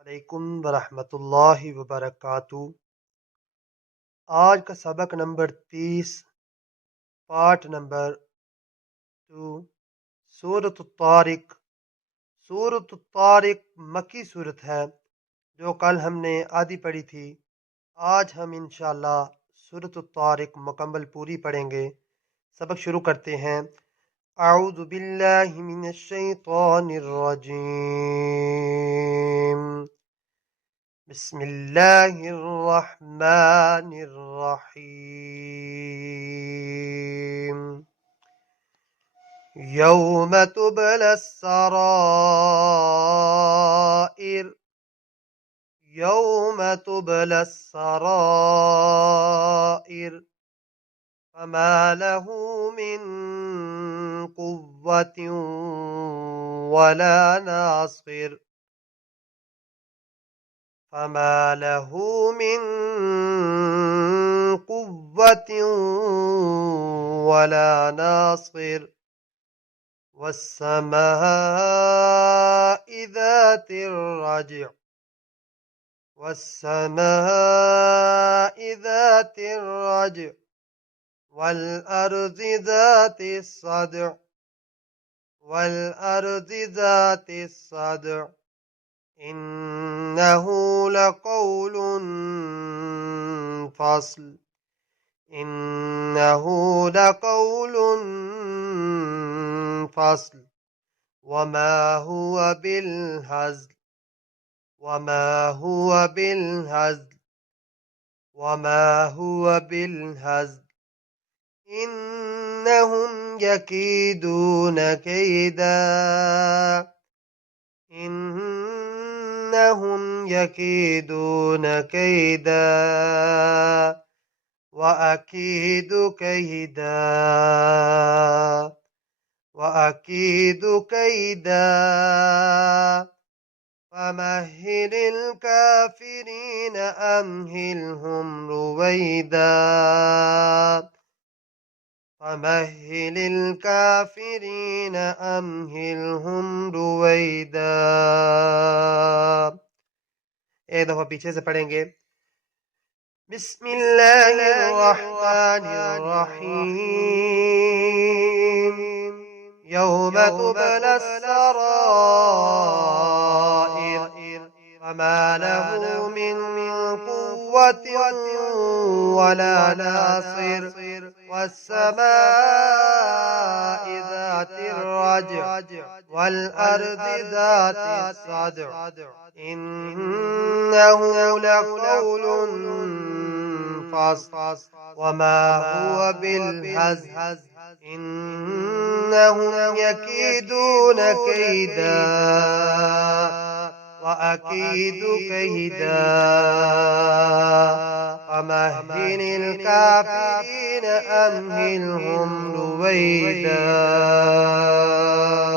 वालेकुम वरहमतुल्लाहि वबरकातुहू। आज का सबक नंबर 30, पार्ट नंबर 2, सूरत तारिक। सूरत तारिक मक्की सूरत है जो कल हमने आधी पढ़ी थी। आज हम इंशाअल्लाह सूरत तारिक मुकम्मल पूरी पढ़ेंगे। सबक शुरू करते हैं। अऊज़ु बिल्लाहि मिनश शैतानिर रजीम। बिस्मिल्लाहिर्रहमानिर्रहीम। यौम तुबलस सराइर। यौम तुबलस सराइर। फमा लहू मिन कुव्वतिन वला नासिर। फमा लहू मिन कुव्वतिन वला नासिर। वस्समाइ ज़ातिर रज्अ। वस्समाइ ज़ातिर रज्अ। वल्अर्ज़ि ज़ातिस सद्अ। वल्अर्ज़ि ज़ातिस सद्अ। इन्नहु लक़ौलुन फ़स्ल। इन्नहु लक़ौलुन फ़स्ल। वमा हुवा बिलहज़्ल। वमा हुवा बिलहज़्ल। वमा हुवा बिलहज़्ल। इन्नहुम यकीदून कैदा। इन्नहुम यकीदून कैदा। वअकीदु कैदा। वअकीदु कैदा। फमहिलिल काफिरीन अमहिलहुम रुवैदा। फमहिलिल काफिरीन अमहिलहुम रुवैदा। एक दफा पीछे से पढ़ेंगे। बिस्मिल्लाहिर्रहमानिर्रहीम। यौम तुबलस सराइर। फमा लहू मिन कुव्वतिन वला नासिर। वस्समाइ ज़ातिर रज्अ। वल्अर्ज़ि ज़ातिस सद्अ। इन्नहु लक़ौलुन फ़स्ल। वमा हुवा बिलहज़्ल। इन्नहुम यकीदून कैदा। वअकीदु कैदा। फमहिलिल काफिरीन अमहिलहुम रुवैदा।